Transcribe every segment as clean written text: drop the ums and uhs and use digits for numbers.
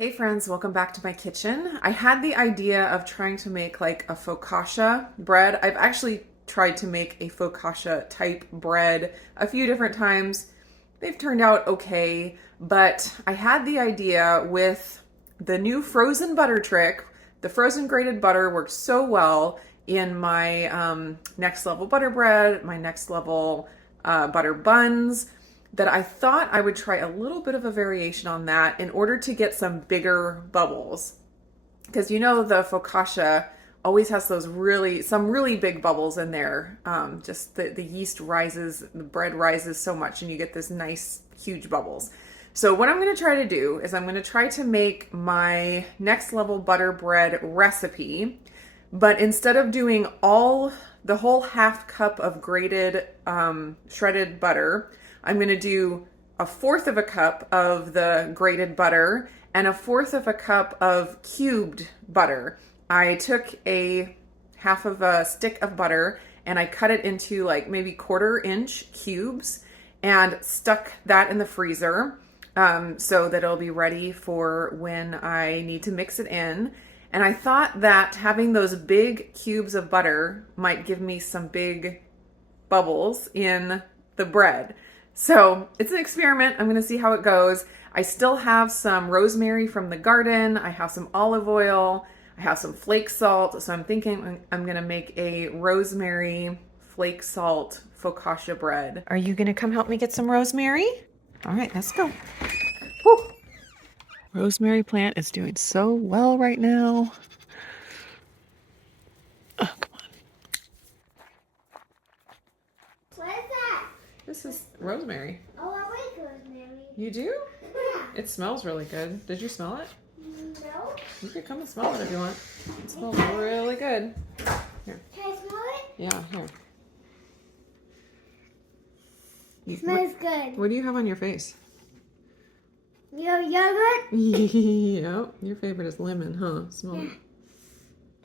Hey friends, welcome back to my kitchen. I had the idea of trying to make like a focaccia bread. I've actually tried to make a focaccia type bread a few different times. They've turned out okay, but I had the idea with the new frozen butter trick. The frozen grated butter works so well in my next level butter bread, my next level butter buns, that I thought I would try a little bit of a variation on that in order to get some bigger bubbles. Because you know the focaccia always has those some really big bubbles in there. Just the yeast rises, the bread rises so much and you get this nice huge bubbles. So what I'm going to try to do is I'm going to try to make my next level butter bread recipe, but instead of doing the whole half cup of grated shredded butter, I'm going to do a fourth of a cup of the grated butter and a fourth of a cup of cubed butter. I took a half of a stick of butter and I cut it into like maybe 1/4-inch cubes and stuck that in the freezer so that it'll be ready for when I need to mix it in. And I thought that having those big cubes of butter might give me some big bubbles in the bread. So it's an experiment. I'm going to see how it goes. I still have some rosemary from the garden. I have some olive oil. I have some flake salt. So I'm thinking I'm going to make a rosemary flake salt focaccia bread. Are you going to come help me get some rosemary? All right, let's go. Whew. Rosemary plant is doing so well right now. Oh, come on. What is that? This is rosemary. Oh, I like rosemary. You do? Yeah. It smells really good. Did you smell it? No. You could come and smell it if you want. It smells really good. Here. Can I smell it? Yeah, here. It smells good. What do you have on your face? Your yogurt? Yep. Your favorite is lemon, huh? Smell it. Yeah.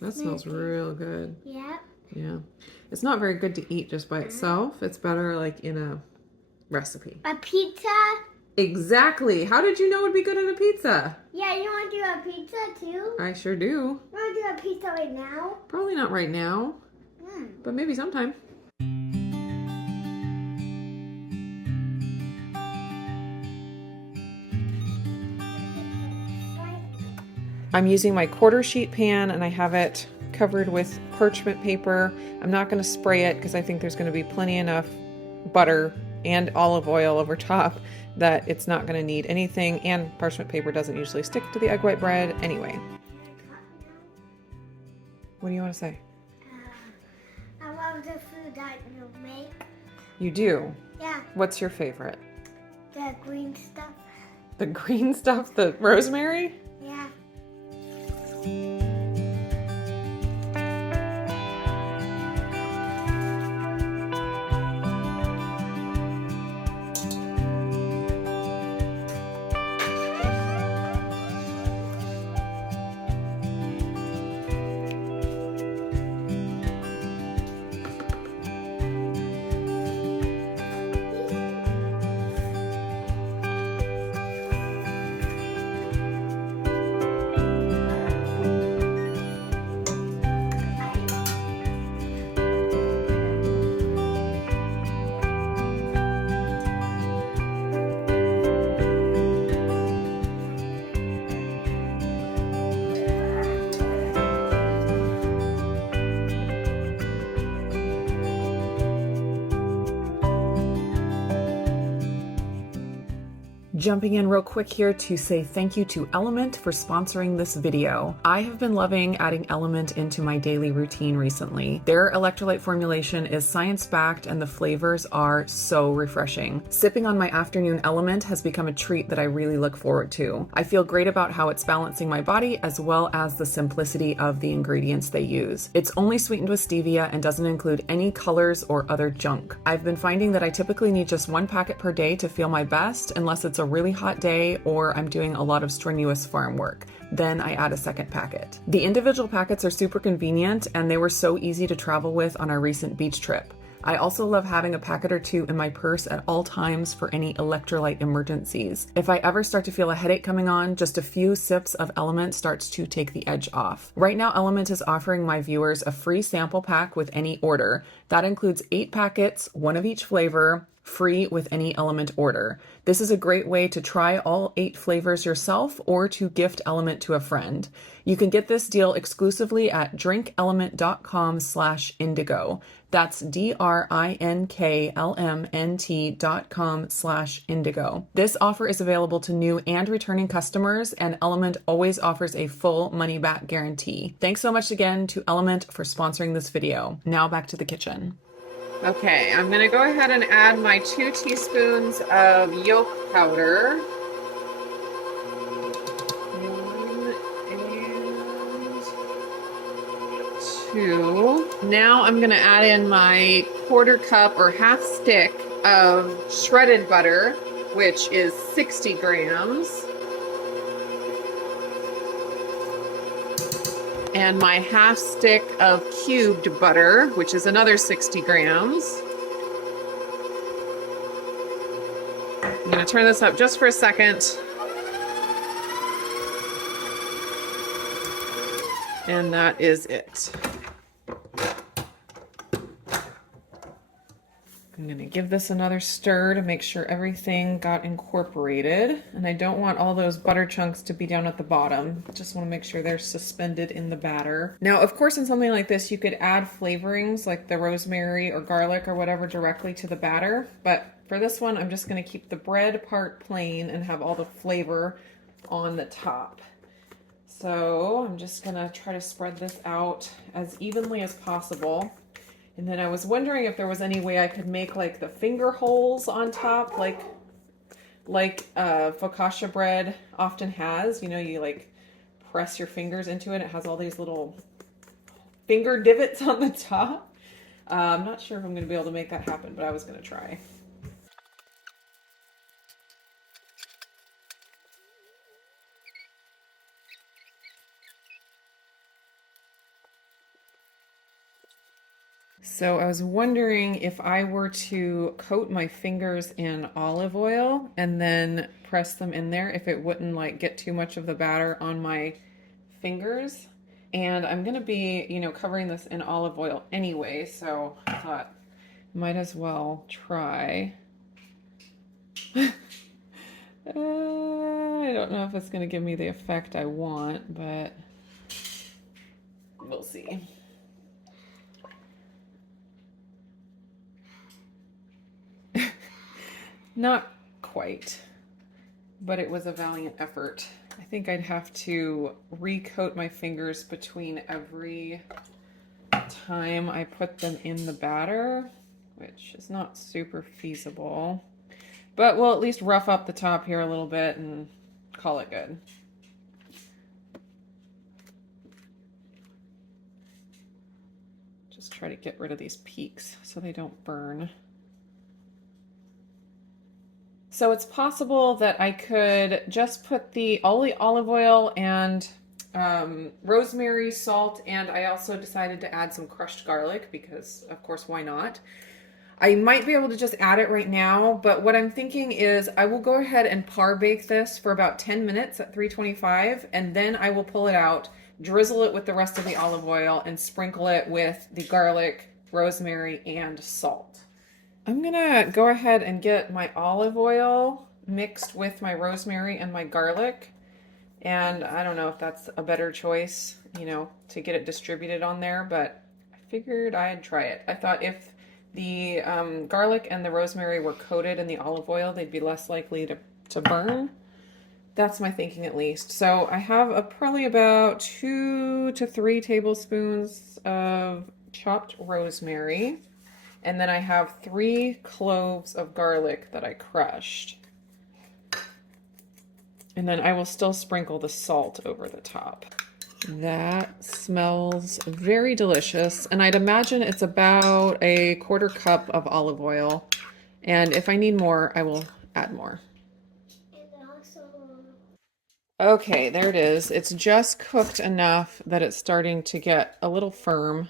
That smells real good. Yep. Yeah. It's not very good to eat just by itself. It's better like in a recipe. A pizza? Exactly. How did you know it would be good in a pizza? Yeah, you want to do a pizza too? I sure do. You want to do a pizza right now? Probably not right now, but maybe sometime. I'm using my quarter sheet pan and I have it covered with parchment paper. I'm not going to spray it because I think there's going to be plenty enough butter and olive oil over top that it's not going to need anything, and parchment paper doesn't usually stick to the egg white bread anyway. What do you want to say? I love the food that you make. You do? Yeah, What's your favorite? the green stuff. The green stuff, the rosemary? Yeah. Jumping in real quick here to say thank you to Element for sponsoring this video. I have been loving adding Element into my daily routine recently. Their electrolyte formulation is science-backed and the flavors are so refreshing. Sipping on my afternoon Element has become a treat that I really look forward to. I feel great about how it's balancing my body as well as the simplicity of the ingredients they use. It's only sweetened with stevia and doesn't include any colors or other junk. I've been finding that I typically need just 1 packet per day to feel my best unless it's a really hot day or I'm doing a lot of strenuous farm work. Then I add a second packet. The individual packets are super convenient and they were so easy to travel with on our recent beach trip. I also love having a packet or two in my purse at all times for any electrolyte emergencies. If I ever start to feel a headache coming on, just a few sips of Element starts to take the edge off. Right now, Element is offering my viewers a free sample pack with any order. That includes 8 packets, one of each flavor, free with any Element order. This is a great way to try all 8 flavors yourself or to gift Element to a friend. You can get this deal exclusively at drinkelement.com/indigo. That's DRINKLMNT.com/indigo. This offer is available to new and returning customers, and Element always offers a full money-back guarantee. Thanks so much again to Element for sponsoring this video. Now back to the kitchen. Okay, I'm gonna go ahead and add my 2 teaspoons of yolk powder. 1 and 2. Now I'm gonna add in my 1/4 cup or half stick of shredded butter, which is 60 grams. And my half stick of cubed butter, which is another 60 grams. I'm going to turn this up just for a second. And that is it. I'm going to give this another stir to make sure everything got incorporated. And I don't want all those butter chunks to be down at the bottom. Just want to make sure they're suspended in the batter. Now, of course, in something like this, you could add flavorings like the rosemary or garlic or whatever directly to the batter. But for this one, I'm just going to keep the bread part plain and have all the flavor on the top. So I'm just going to try to spread this out as evenly as possible. And then I was wondering if there was any way I could make like the finger holes on top, like focaccia bread often has. You know, you like press your fingers into it. It has all these little finger divots on the top. I'm not sure if I'm going to be able to make that happen, but I was going to try. So I was wondering if I were to coat my fingers in olive oil and then press them in there, if it wouldn't like get too much of the batter on my fingers. And I'm going to be, you know, covering this in olive oil anyway, so I thought might as well try. I don't know if it's going to give me the effect I want, but we'll see. Not quite, but it was a valiant effort. I think I'd have to recoat my fingers between every time I put them in the batter, which is not super feasible, but we'll at least rough up the top here a little bit and call it good. Just try to get rid of these peaks so they don't burn. So it's possible that I could just put all the olive oil and rosemary, salt, and I also decided to add some crushed garlic because, of course, why not? I might be able to just add it right now, but what I'm thinking is I will go ahead and par bake this for about 10 minutes at 325, and then I will pull it out, drizzle it with the rest of the olive oil, and sprinkle it with the garlic, rosemary, and salt. I'm gonna go ahead and get my olive oil mixed with my rosemary and my garlic. And I don't know if that's a better choice, you know, to get it distributed on there, but I figured I'd try it. I thought if the garlic and the rosemary were coated in the olive oil, they'd be less likely to burn. That's my thinking at least. So I have probably about 2 to 3 tablespoons of chopped rosemary. And then I have 3 cloves of garlic that I crushed. And then I will still sprinkle the salt over the top. That smells very delicious. And I'd imagine it's about a 1/4 cup of olive oil. And if I need more, I will add more. Okay, there it is. It's just cooked enough that it's starting to get a little firm.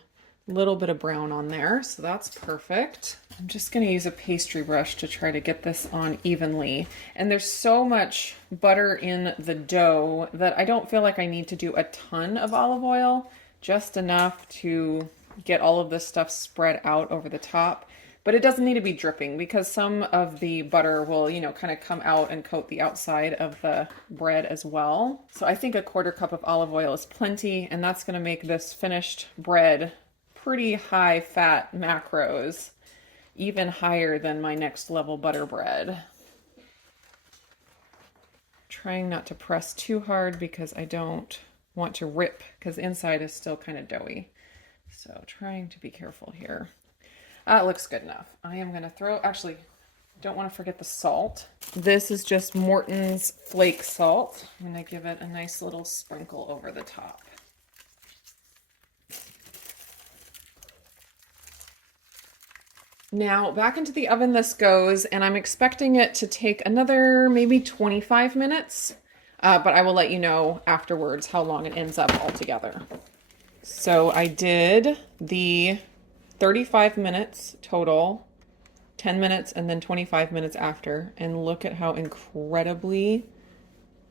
A little bit of brown on there, so that's perfect. I'm just going to use a pastry brush to try to get this on evenly. And there's so much butter in the dough that I don't feel like I need to do a ton of olive oil, just enough to get all of this stuff spread out over the top. But it doesn't need to be dripping because some of the butter will, you know, kind of come out and coat the outside of the bread as well. So I think a 1/4 cup of olive oil is plenty, and that's going to make this finished bread pretty high fat macros, even higher than my next level butter bread. Trying not to press too hard because I don't want to rip, because inside is still kind of doughy. So trying to be careful here. That looks good enough. I am going to throw, actually, don't want to forget the salt. This is just Morton's flake salt. I'm going to give it a nice little sprinkle over the top. Now back into the oven this goes, and I'm expecting it to take another maybe 25 minutes, but I will let you know afterwards how long it ends up altogether. So I did the 35 minutes total, 10 minutes and then 25 minutes after, and look at how incredibly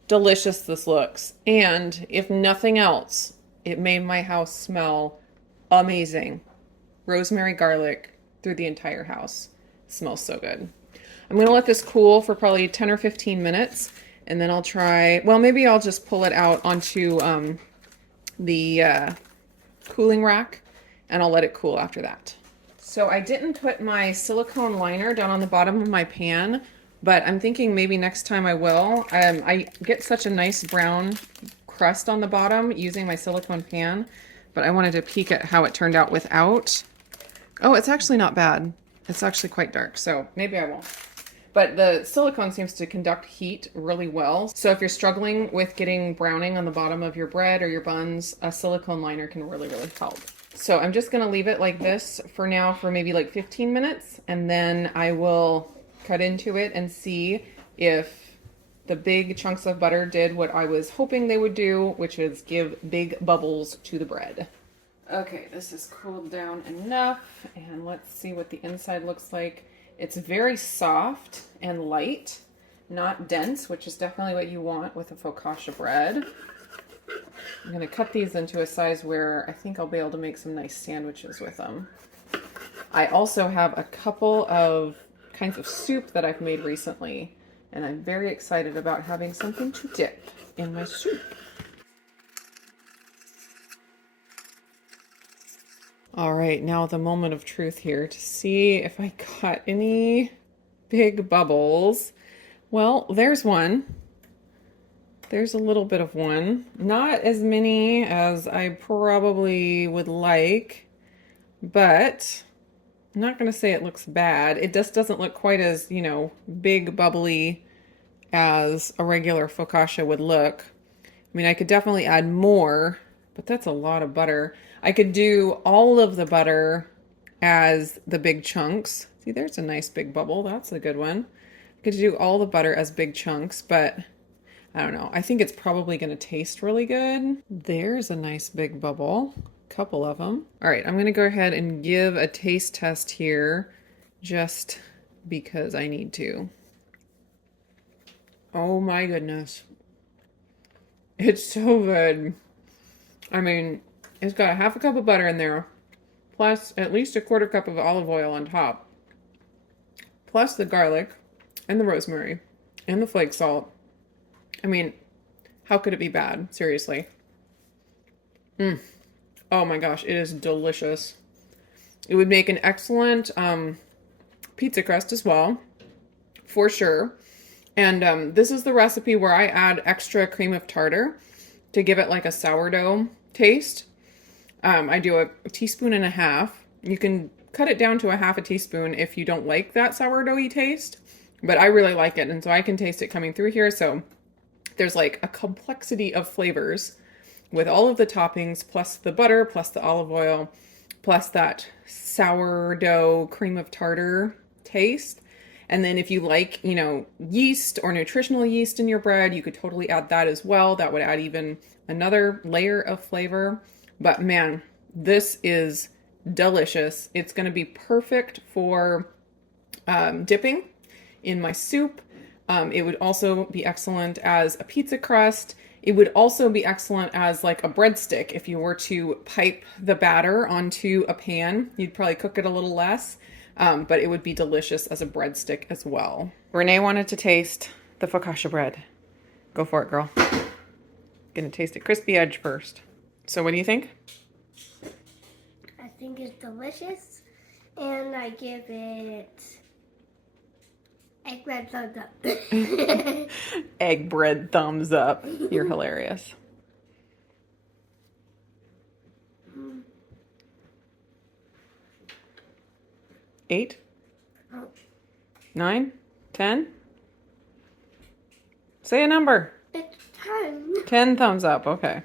delicious this looks. And if nothing else, it made my house smell amazing. Rosemary, garlic through the entire house. It smells so good. I'm going to let this cool for probably 10 or 15 minutes, and then I'll try, well, maybe I'll just pull it out onto the cooling rack, and I'll let it cool after that. So I didn't put my silicone liner down on the bottom of my pan, but I'm thinking maybe next time I will. I get such a nice brown crust on the bottom using my silicone pan, but I wanted to peek at how it turned out without. Oh, it's actually not bad. It's actually quite dark, so maybe I won't. But the silicone seems to conduct heat really well. So if you're struggling with getting browning on the bottom of your bread or your buns, a silicone liner can really, really help. So I'm just gonna leave it like this for now for maybe like 15 minutes, and then I will cut into it and see if the big chunks of butter did what I was hoping they would do, which is give big bubbles to the bread. Okay, this is cooled down enough, and let's see what the inside looks like. It's very soft and light, not dense, which is definitely what you want with a focaccia bread. I'm going to cut these into a size where I think I'll be able to make some nice sandwiches with them. I also have a couple of kinds of soup that I've made recently, and I'm very excited about having something to dip in my soup. All right, now the moment of truth here to see if I got any big bubbles. Well, there's one. There's a little bit of one. Not as many as I probably would like, but I'm not going to say it looks bad. It just doesn't look quite as, you know, big bubbly as a regular focaccia would look. I mean, I could definitely add more, but that's a lot of butter. I could do all of the butter as the big chunks. See, there's a nice big bubble. That's a good one. I could do all the butter as big chunks, but I don't know. I think it's probably going to taste really good. There's a nice big bubble. A couple of them. All right, I'm going to go ahead and give a taste test here just because I need to. Oh my goodness. It's so good. I mean, it's got a half a cup of butter in there, plus at least a 1/4 cup of olive oil on top, plus the garlic and the rosemary and the flake salt. I mean, how could it be bad? Seriously. Oh my gosh, it is delicious. It would make an excellent pizza crust as well, for sure. And this is the recipe where I add extra cream of tartar to give it like a sourdough taste. I do a teaspoon and a half. You can cut it down to a half a teaspoon if you don't like that sourdoughy taste, but I really like it, and so I can taste it coming through here. So there's like a complexity of flavors with all of the toppings, plus the butter, plus the olive oil, plus that sourdough cream of tartar taste. And then if you like, you know, yeast or nutritional yeast in your bread, you could totally add that as well. That would add even another layer of flavor. But man, this is delicious. It's going to be perfect for dipping in my soup. It would also be excellent as a pizza crust. It would also be excellent as like a breadstick. If you were to pipe the batter onto a pan, you'd probably cook it a little less, but it would be delicious as a breadstick as well. Renee wanted to taste the focaccia bread. Go for it, girl. Gonna taste it crispy edge first. So what do you think? I think it's delicious, and I give it egg red thumbs up. Egg bread thumbs up. You're hilarious. 8? 9? 10? Say a number. It's 10. 10 thumbs up. Okay.